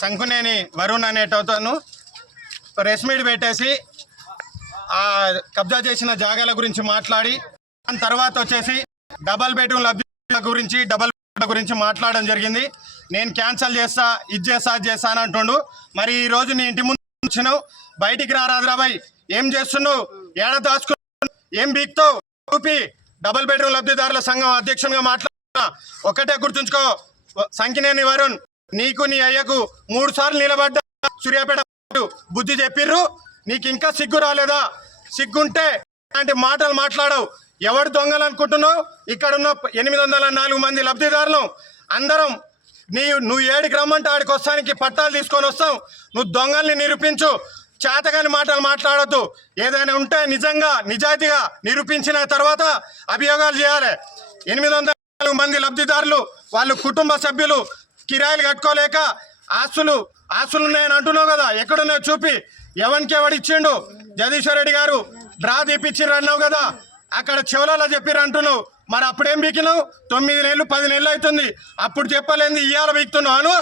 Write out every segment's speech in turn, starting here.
శంకునేని Varun అనేటతను press meet పెట్టేసి ఆ కబ్జా చేసిన జాగాల గురించి మాట్లాడి దాని తర్వాత వచ్చేసి డబల్ బెడ్రూమ్ లబ్ధి గురించి మాట్లాడడం జరిగింది. నేను క్యాన్సల్ చేస్తా, ఇది చేస్తా, అది చేస్తా అని అంటుండు. మరి ఈ రోజు నీ ఇంటి ముందు వచ్చినావు, బయటికి రారాదురాబాయ్, ఏం చేస్తున్నావు, ఏడ దాచుకున్నావు, ఏం బీక్తావు చూపి. డబల్ బెడ్రూమ్ లబ్ధిదారుల సంఘం అధ్యక్షునిగా మాట్లాడుతున్నా. ఒకటే గుర్తుంచుకో శంకినేని వరుణ్, నీకు నీ అయ్యకు 3 సార్లు నిలబడ్డా సూర్యాపేట బుద్ధి చెప్పిర్రు. నీకు ఇంకా సిగ్గు రాలేదా? సిగ్గుంటే ఇలాంటి మాటలు మాట్లాడవు. ఎవడు దొంగలు అనుకుంటున్నావు? ఇక్కడున్న 804 మంది లబ్ధిదారులు అందరం నువ్వు ఏడికి రమ్మంటే ఆడికి వస్తానికి పట్టాలు తీసుకొని వస్తావు. నువ్వు దొంగల్ని నిరూపించు. చేతగాని మాటలు మాట్లాడొద్దు. ఏదైనా ఉంటే నిజంగా నిజాయితీగా నిరూపించిన తర్వాత అభియోగాలు చేయాలి. 804 మంది లబ్ధిదారులు వాళ్ళు కుటుంబ సభ్యులు కిరాయిలు కట్టుకోలేక ఆస్తులు ఉన్నాయని అంటున్నావు కదా, ఎక్కడున్నాయో చూపి. ఎవరికి ఎవడు ఇచ్చిండు? జగదీశ్వర్ రెడ్డి గారు డ్రా తీపిచ్చిర్రు అన్నావు కదా, అక్కడ చెవులలో చెప్పిర్రు అంటున్నావు. మరి అప్పుడేం బీకినావు? 9 నెలలు 10 నెలలు అవుతుంది. అప్పుడు చెప్పలేంది ఇవాళ బీకుతున్నావు అను.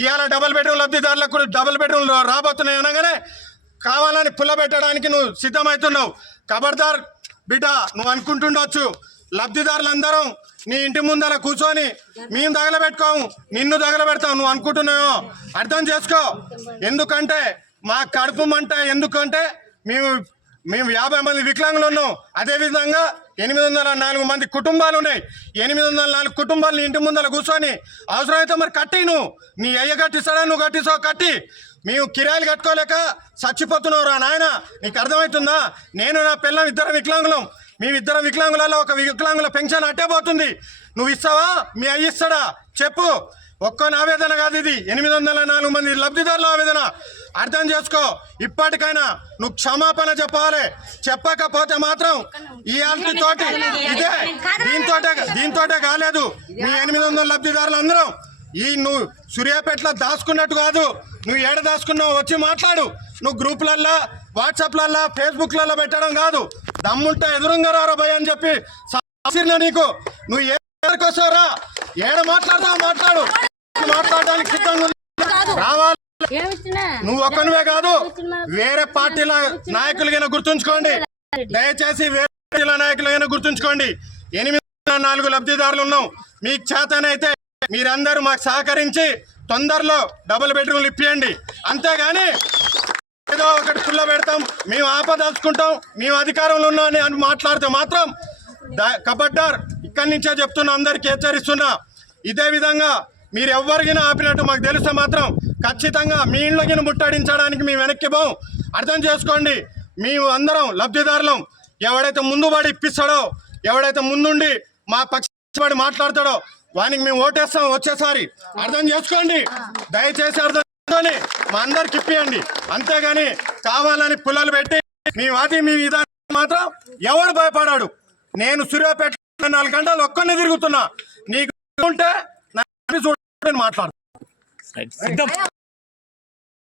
ఇవాళ డబల్ బెడ్రూమ్ లబ్ధిదారులకు డబల్ బెడ్రూమ్ రాబోతున్నాయి అనగానే కావాలని పుల్లబెట్టడానికి నువ్వు సిద్ధమవుతున్నావు. ఖబర్దార్ బిడ్డ, నువ్వు అనుకుంటుండొచ్చు లబ్ధిదారులందరం నీ ఇంటి ముందర కూర్చొని మేము తగలబెట్టుకోము, నిన్ను తగలబెడతావు నువ్వు అనుకుంటున్నావు. అర్థం చేసుకో. ఎందుకంటే మా కడుపు మంట. ఎందుకంటే మేము 50 మంది వికలాంగులు ఉన్నాం. అదేవిధంగా 804 మంది కుటుంబాలు ఉన్నాయి. 804 కుటుంబాలు ఇంటి ముందర కూర్చొని అవసరమైతే మరి కట్టి, నువ్వు నీ అయ్య కట్టిస్తాడా, నువ్వు కట్టిస్తావు కట్టి. మేము కిరాయిలు కట్టుకోలేక చచ్చిపోతున్నావు రా నాయన. నీకు అర్థమవుతుందా? నేను నా పిల్లం ఇద్దరం వికలాంగులం. మేమిద్దరం వికలాంగులలో ఒక వికలాంగుల పెన్షన్ అట్టే పోతుంది. నువ్వు ఇస్తావా? మీ అయ్య ఇస్తాడా? చెప్పు. ఒక్క ఆవేదన కాదు ఇది, 804 మంది లబ్ధిదారుల ఆవేదన. అర్థం చేసుకో. ఇప్పటికైనా నువ్వు క్షమాపణ చెప్పాలి. చెప్పకపోతే మాత్రం ఈ ఆల్తోటి ఇదే దీంతోటే కాలేదు. మీ 800 లబ్ధిదారులు అందరం నువ్వు సూర్యాపేటలో దాచుకున్నట్టు కాదు. నువ్వు ఏడ దాచుకున్నావు వచ్చి మాట్లాడు. నువ్వు గ్రూపులల్లో, వాట్సాప్లల్లో, ఫేస్బుక్లలో పెట్టడం కాదు. దమ్ముంటే ఎదురుంగా రారా భయ్ అని చెప్పి నీకు నువ్వు ఏడుకొస్తావురా, ఏడ మాట్లాడతావు మాట్లాడు. మాట్లాడడానికి సిద్ధంగా రావాలి. నువ్వు ఒక్కనివే కాదు, వేరే పార్టీల నాయకులుగా గుర్తుంచుకోండి. దయచేసి వేరే పార్టీల నాయకులుగా గుర్తుంచుకోండి. 804 లబ్ధిదారులు ఉన్నాం. మీకు చేతనైతే మీరందరూ మాకు సహకరించి తొందరలో డబుల్ బెడ్రూమ్లు ఇప్పియండి. అంతేగాని ఏదో ఒకటి పుల్ల పెడతాం, మేము ఆపదలుచుకుంటాం, మేము అధికారంలో ఉన్నాం అని మాట్లాడితే మాత్రం కబడ్డార్. ఇక్కడి నుంచే చెప్తున్నా, అందరికీ హెచ్చరిస్తున్నా. ఇదే విధంగా మీరు ఎవరికైనా ఆపినట్టు మాకు తెలిస్తే మాత్రం ఖచ్చితంగా మీ ఇళ్ళకి ముట్టడించడానికి మేము వెనక్కి పోం. అర్థం చేసుకోండి. మేము అందరం లబ్ధిదారులం. ఎవడైతే ముందుబడి ఇప్పిస్తాడో, ఎవడైతే ముందుండి మా పక్షపడి మాట్లాడతాడో వానికి మేము ఓటేస్తాం వచ్చేసారి. అర్థం చేసుకోండి. దయచేసి అర్థం చేసుకొని మా అందరికి ఇప్పియండి. అంతేగాని కావాలని పుల్లలు పెట్టి మీ విధానం మాత్రం ఎవడు భయపడాడు. నేను సూర్యాపేట 4 గంటలు ఒక్కనే తిరుగుతున్నా. నీకు ఉంటే మాట్లాడు.